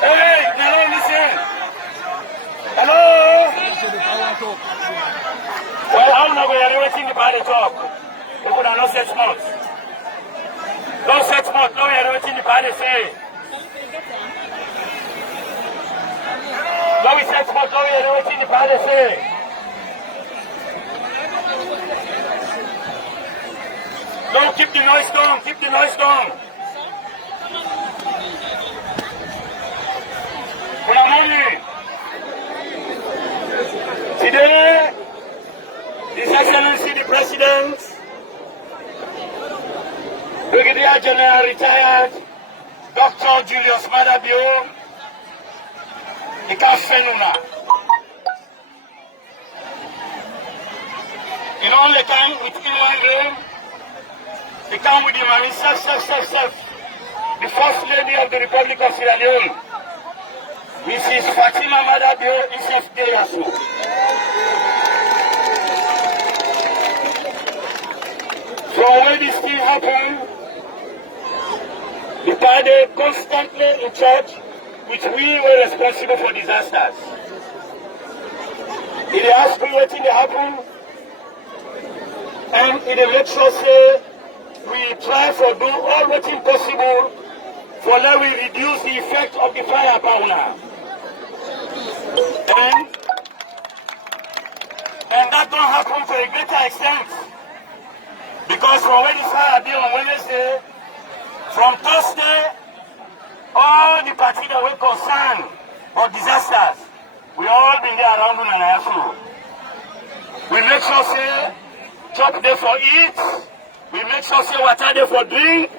Hey, now listen. Hello? Well, how now we are waiting about the talk? We could have no 6 months. No 6 months, no, we are waiting about the say. No, we 6 months, no, we are waiting about the say. No, keep the noise down, keep the noise down. Good morning. Today, His Excellency the President, Brigadier General retired Dr. Julius Maadabio, Ikafenuna. In all the time, within one room, they come with the man, self, the First Lady of the Republic of Sierraleone, Mrs. Fatima Maadabio, Isef. From when this thing happened, the party constantly in charge, which we were responsible for disasters. It has been waiting to happen, and it makes sure say we try to do all what's possible for let we reduce the effect of the fire power. And that don't happen to a greater extent. Because from when the fire be on Wednesday, from Thursday, all the parties that were concerned for disasters, we all been there around Unanayafu. We make sure say chop there for eat, we make sure say water there for drink,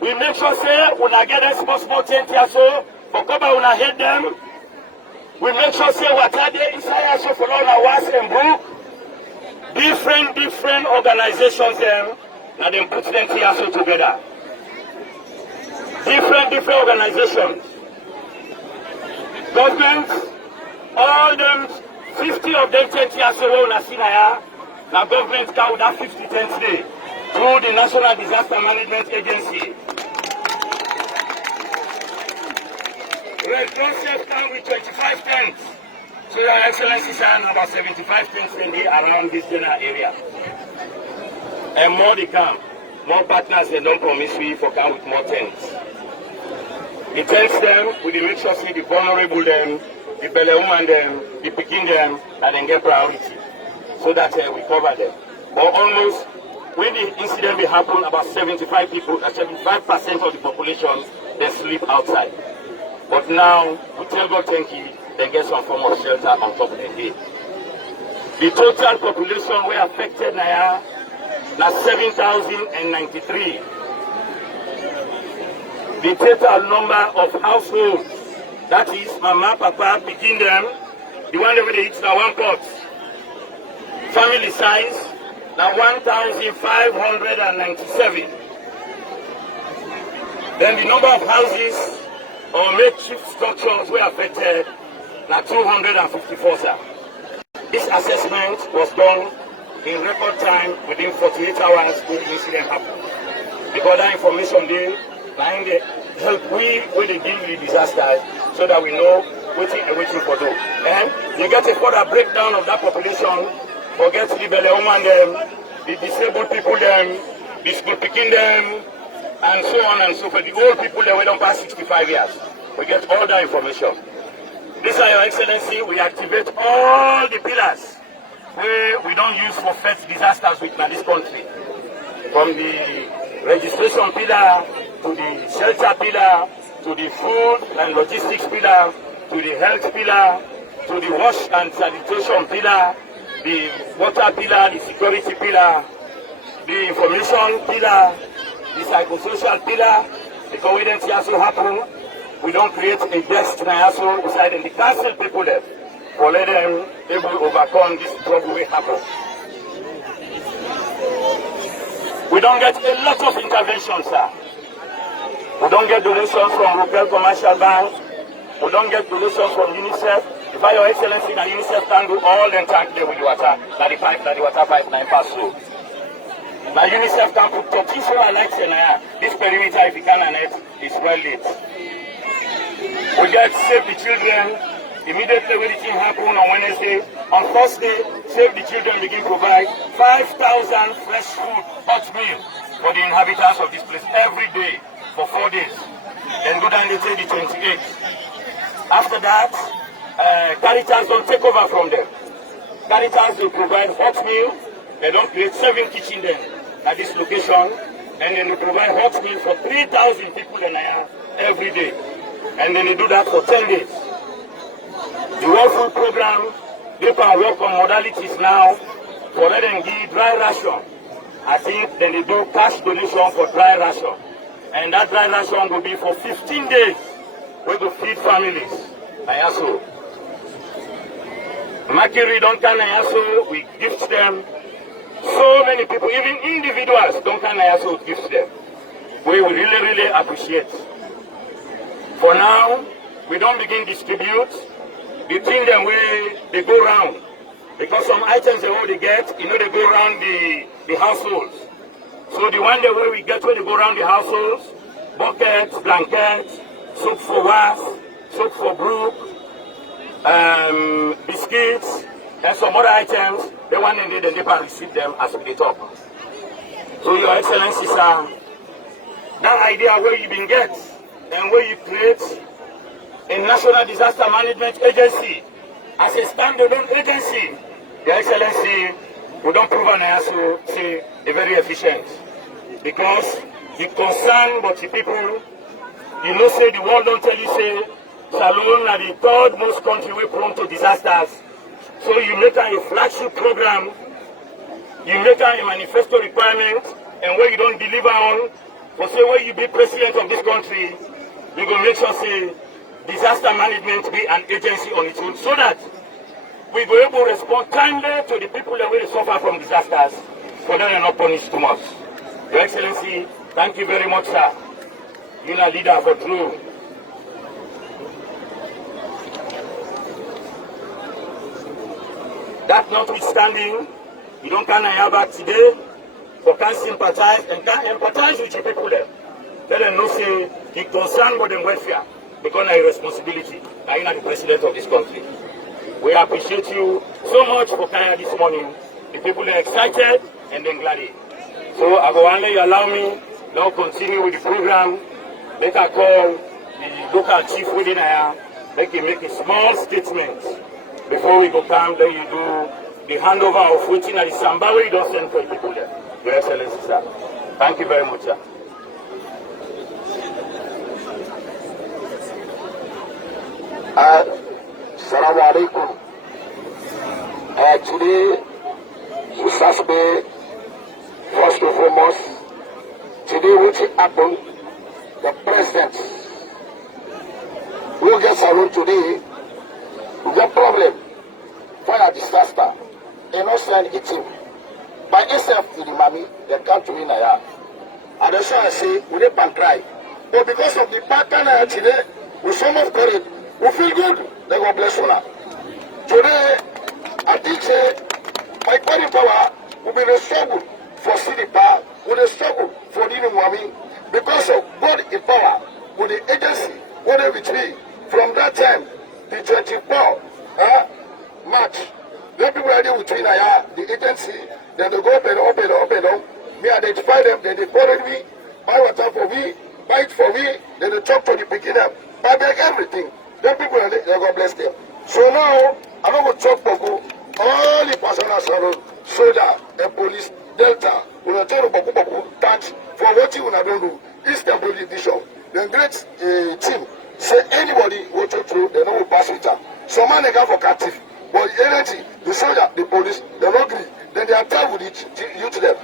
we make sure say una get responsible tent here so for cover una hate them. We make sure say water there inside so for all our was and brook. Different organizations them, now them put them here so together. Different organizations. Governments, all them 50 of them 10 years ago na Sinaya, now government can with that 50 tents day through the National Disaster Management Agency. Red Cross come with 25 tents. So Your Excellency sir, about 75 tents in the around this general area. And more they come. More partners they don't promise we for come with more tents. The tents them, we make sure see the vulnerable them, the belly woman them, the picking them, and then get priority. So that we cover them. But almost, when the incident will happen, about 75 people, 75% of the population, they sleep outside. But now, we tell God thank you, they get some form of shelter on top of the day. The total population were affected now, 7,093. The total number of households, that is mama, papa, picking them, the one that they eat now one pot. Family size, now 1,597. Then the number of houses or makeshift structures were affected, now 254, sir. This assessment was done in record time within 48 hours when the incident happened. Because that information they help we when they deal with the disaster so that we know waiting for those. And you get a further breakdown of that population, forget the belly woman them, the disabled people them, them, the school picking them, and so on and so forth. The old people that we don't pass 65 years. We get all that information. This is Your Excellency, we activate all the pillars we don't use for first disasters within this country. From the registration pillar, to the shelter pillar, to the food and logistics pillar, to the health pillar, to the wash and sanitation pillar, the water pillar, the security pillar, the information pillar, the psychosocial pillar. Because we don't see also happen, we don't create a desk also inside and the council people there for let them able to overcome this trouble we happen. We don't get a lot of interventions, sir. We don't get donations from local commercial banks. We don't get donations from UNICEF. If Your Excellency and UNICEF can do all them tank there with the water, that the water pipeline pass through. Now UNICEF can put 13 solar lights in there. This perimeter, if you can net, is well lit. We get Save the Children. Immediately when the thing happened on Wednesday, on Thursday, Save the Children begin to provide 5,000 fresh food, hot meal for the inhabitants of this place every day for 4 days. Then go down the 28th. After that, Caritas don't take over from them. Caritas will provide hot meal. They don't create 7 kitchens there at this location, and then they provide hot meal for 3,000 people in Naya every day. And then they do that for 10 days. The World Food Program, they can work on modalities now for letting give dry ration. I think then they do cash donation for dry ration. And that dry ration will be for 15 days. We will feed families. Nayaso. Makiri Duncan Nayaso, we gift them. So many people, even individuals, Duncan Nayaso gift them. We will really, really appreciate. For now, we don't begin distribute. The thing them where they go round. Because some items they already get, they go around the households. So the one where we get where they go around the households, buckets, blankets, soap for wash, soap for brook, biscuits, and some other items, the one in there, they never receive them as we talk. So Your Excellency, sir, that idea where you been get and where you create a National Disaster Management Agency as a standalone agency, Your Excellency, we don't prove an answer, say, a very efficient. Because the concern about the people, say the world don't tell you, say, Sierraleone are the third most country we prone to disasters. So you make a flagship program, you make a manifesto requirement, and where you don't deliver on, but say where you be president of this country, you go make sure, say, disaster management be an agency on its own, so that we go able to respond timely to the people that will suffer from disasters, for them not punished too much. Your Excellency, thank you very much, sir. You're a leader for true. That notwithstanding, you don't can have back today, but can sympathize and can empathize with the people there. Tell them no say the concern for them welfare, because of your responsibility. Now you're not the president of this country. We appreciate you so much for coming this morning. The people are excited and then glad. So I go and you allow me now continue with the program. Make a call the local chief within here, make a small statement before we go come. Then you do the handover of waiting at the Samba where you don't send for the people there. Your Excellency, sir. Thank you very much, sir. Assalamu alaikum. Today, Saturday, first and foremost, today what happened, the president will get Sierraleone today, we get problem, fire disaster, and not send it in. By itself to the mommy, they come to me now. And the son say, we didn't pan dry. But because of the pattern today, we so much courage, we feel good. They God bless you now. Today, I think my body power will be the struggle for city power, will the struggle for the mommy, because of God in power, with the agency, whatever it be, from that time, the 24th March, they be ready with the agency, then they go open, Me identify them, then they follow me, buy water for me, buy it for me, then they talk to the beginner, buy back everything. Then people, they God bless them. So now, I'm not going to talk about all the personal sorrow, soldier, and police, Delta, we will tell you tax for what you don't do. Eastern Division, the great team, say anybody who go through, they know will pass with her. Some man they got for captive, but the energy, the soldier, the police, they don't agree. Then they attack with you to them.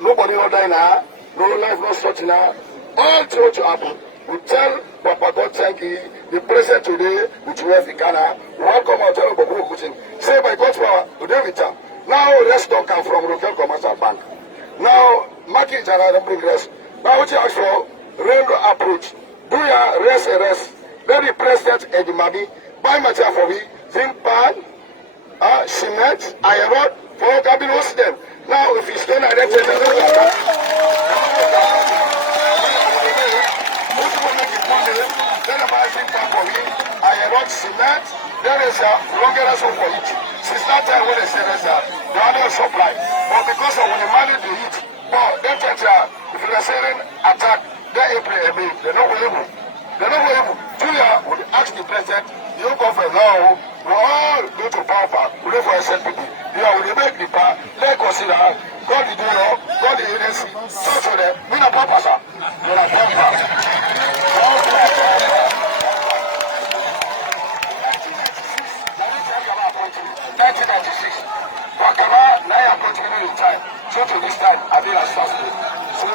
Nobody not die now, no life not sorting now. All through to happen. We tell Papa God thank you, the president today, which we have in Ghana, welcome out to the Putin. Say by God's power, today we turn. Now let's talk come from local commercial bank. Now, market and bring rest. Now what you ask for, railroad approach. Do ya rest. Then the president and the money, buy material for me, zinc pan, cement, iron, for cabin host them. Now if you stand at that, cement, there is a longer for each. Since that time when they say there's a annual supply, but because of when the money they eat, but then if you are saying attack, they April and May, they're not able. They're not able. Julia would ask the president, you go for now, we all go to power, we live for SLPD. Yeah, we make the power, they consider, God the donor, God the agency, talk to them, we not papa, sir. We're not papa. 1996, Wakaba, now I'm continuing in time. So to this time, I did as fast. So,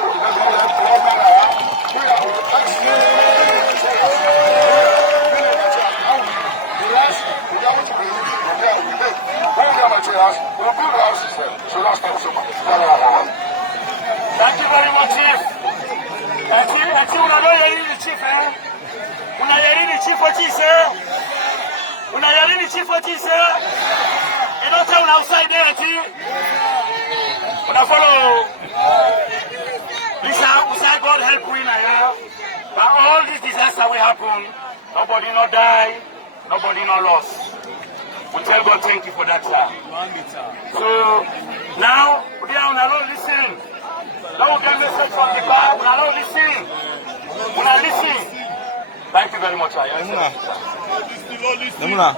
thank you very much, Chief. Thank you, Chief. Chief, what you say? When I hear the chief what he say, you don't tell outside there, when I follow, listen, God help we now. But all this disaster will happen, nobody not die, nobody not lost. We tell God thank you for that, sir. So, now, we are not listen. Now we get message from the bar, we are not listen. We are listening. Thank you very much, sir. Namuna.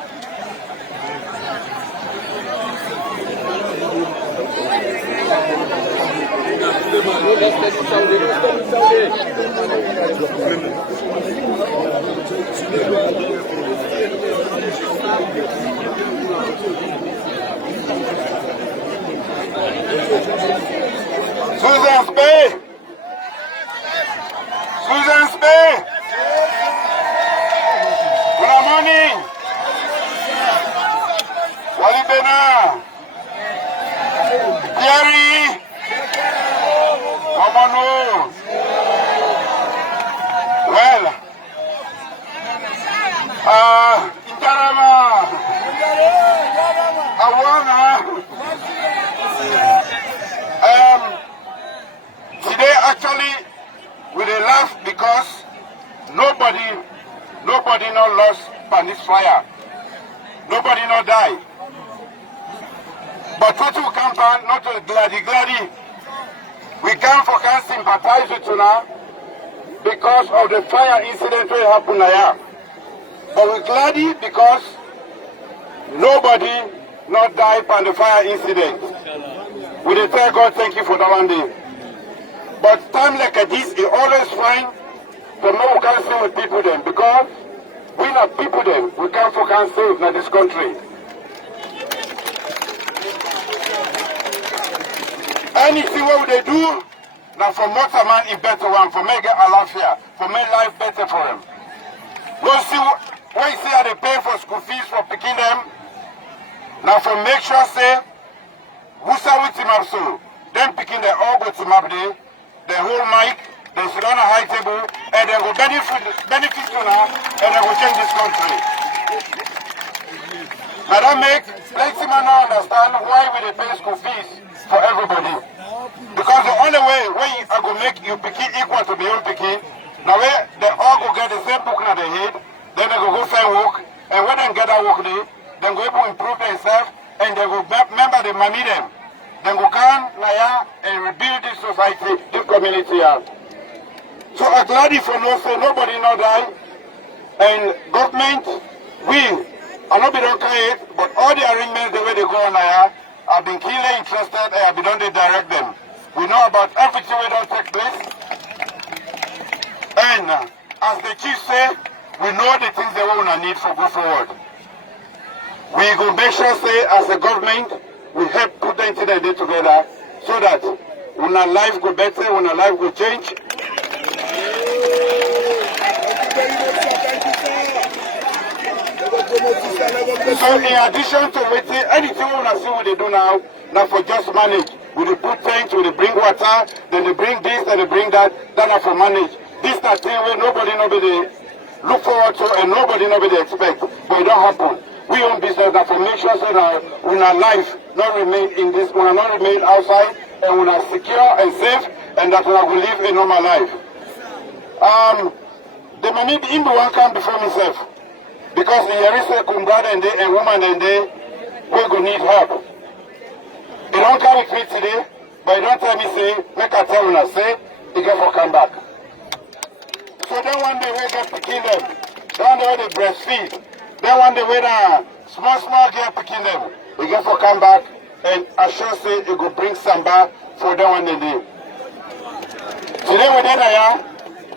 Susan Spey. Susan Spey. Good morning. Walibena. Jerry. Mamano. Well. Intarama. Awana. Today actually we laugh because nobody not lost by this fire. Nobody not die. But what we come for, not to gladdy. We come for can sympathize with you now because of the fire incident that happened here. But we're gladdy because nobody not died by the fire incident. We tell God thank you for that one day. But time like this, it always fine for no we can stay with people then because we not people then. We can't for can save in this country. Anything what they do, now for motor man in better one, for make Alafia, for make life better for them. We'll see what you say they pay for school fees for picking them. Now for make sure say, who's with him also, them picking the all go to map day, the whole mic, they sit on a high table, and they will benefit to now, and they will change this country. Now that makes plenty man now understand why we they pay school fees for everybody. Because the only way I go make you picking equal to the own picking, now where they all go get the same book on their head, then they go find work, and when they get that work there, then go able to improve themselves, and they go remember the money them. Then go come and rebuild this society, this community. So I'm glad if you know, say nobody not die. And government, we, I know we don't care it, but all the arrangements, the way they go on here, I've been keenly interested and I've been done to direct them. We know about everything we don't take place. And as the chief said, we know the things they want to need for go forward. We go make sure, say, as a government, we help put the incident together so that when our life go better, when our life go change. So in addition to waiting, anything we want to see what they do now for just manage. We dey put tanks, we dey bring water, then they bring this, then they bring that not for manage. This is thing where nobody look forward to and nobody expect, but it don't happen. We own business that for make sure so that when our life not remain in this, when not remain outside, and when are secure and safe, and that we will live a normal life. The money in the one come before myself, because there is a brother and a woman and they we go need help. They don't come with me today, but you don't tell me say, make I tell you say, they get for come back. So then one day we get picking them, then one day they breastfeed, then one day we small get picking them, they get for come back, and I sure say it go bring samba for them one day. Today we did here,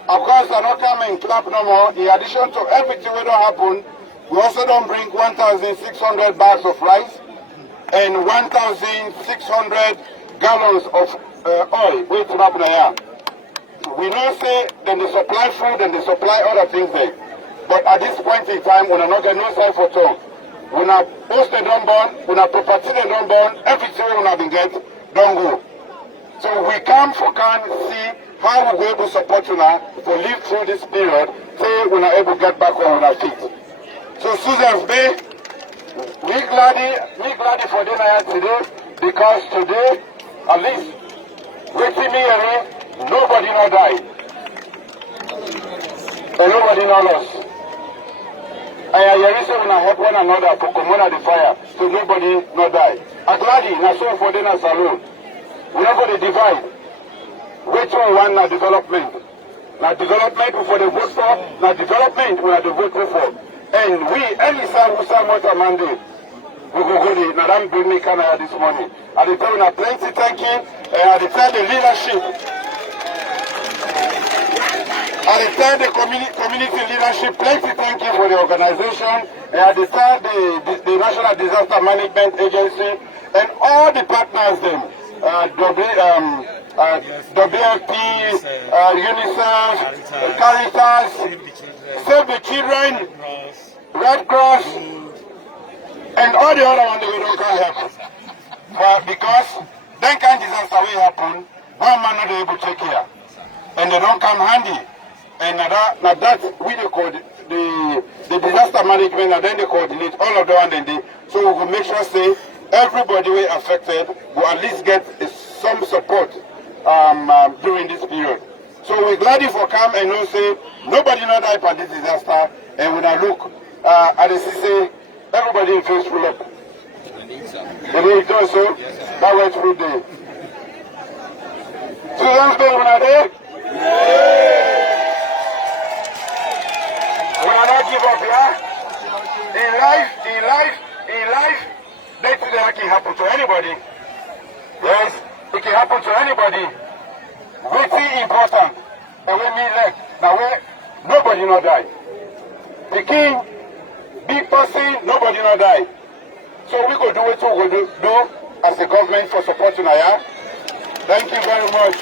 of course I don't come and clap no more. In addition to everything we don't happen, we also don't bring 1,600 bags of rice and 1,600 gallons of oil. Wait to happen here. We know say then they supply food and they supply other things there. But at this point in time, we are not get no side for tongue. When our post they don't burn, when our property they don't burn, everything we have been get don't go. So we come for can see how we will able to support you now to live through this period till we are able to get back on our feet. So Susan's Bay, we glad for dinner today because today, at least, waiting me here, nobody not die. And nobody not lost. And I say when I help one another to come on the fire, so nobody not die. I'm glad na so for dinner salon. We not going to divide. Which one na development? Na development for the vote for, na development we are the vote for. And we, any time we say what Monday, we go there. Now that bring me Canada this morning. At the time, plenty thank you. At the time, the leadership. At the time, the community leadership, plenty thank you for the organization. At the time, the National Disaster Management Agency and all the partners them. WFP, UNICEF, Caritas, Save the Children, Red Cross, and all the other ones that we don't help. But because that kind of disaster will happen, one man not able to take care. And they don't come handy. And now that we call the disaster management, and then they coordinate all of them and they so we will make sure say everybody we affected will at least get some support during this period. So we're glad if we come and you say nobody not die by this disaster, and when I look at the say everybody in face full up. The way it does so, that way through day. So let's go when I there. We will not give up, yeah? In life, that can happen to anybody. Yes, it can happen to anybody. What's important? And when me left, now where nobody not die. The king, big person, nobody not die. So we go do what we go do as a government for supporting Aya. Thank you very much.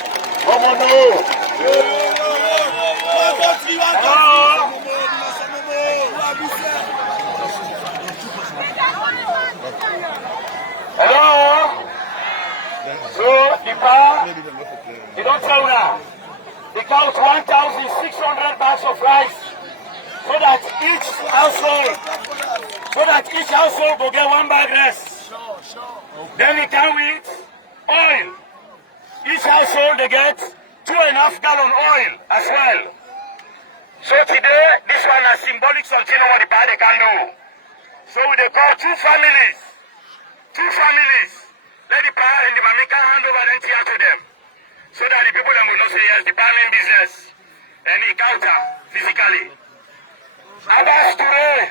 Hello? So the car, you don't tell now. The count 1,600 bags of rice so that each household will get one bag less. Then we come with oil. Each household they get 2.5 gallon oil as well. So today, this one is symbolic something what the party can do. So they call two families. Let the power and the mommy can hand over the entire to them. So areas, the farming business, and the counter physically. Abbas Touré.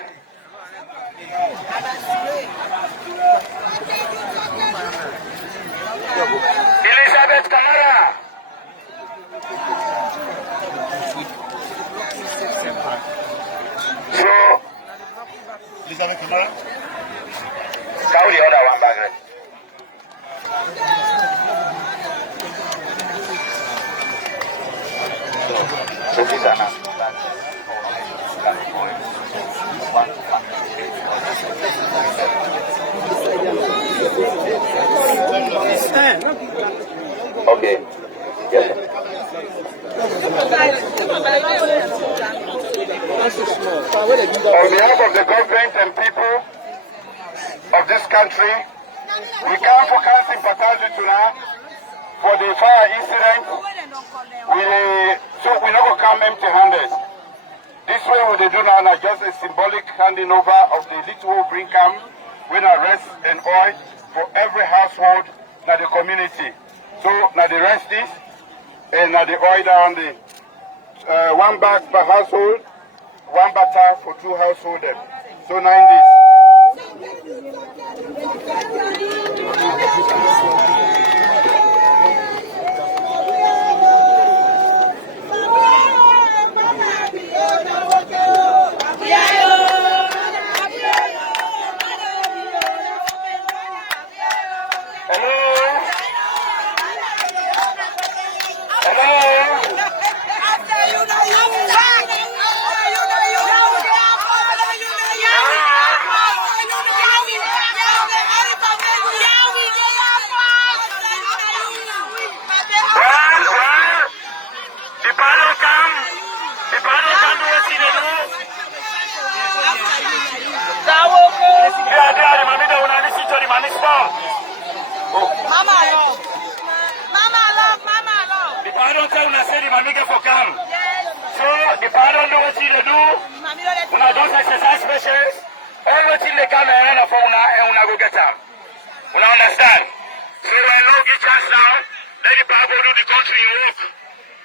Elizabeth Kamara. So, Elizabeth Kamara. How the other one back there? So these are not. Okay. Yes. On behalf of the government and people of this country, we come for sympathize with you now for the fire incident. So we're not going to come empty-handed. This way what they do now is just a symbolic handing over of the little bring come with a rest and oil for every household in the community. So now the rest is, and now the oil down the 1 bag per household, 1 butter for 2 households. So 9 this.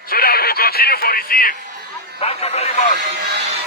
So that we will continue for receive. Thank you very much.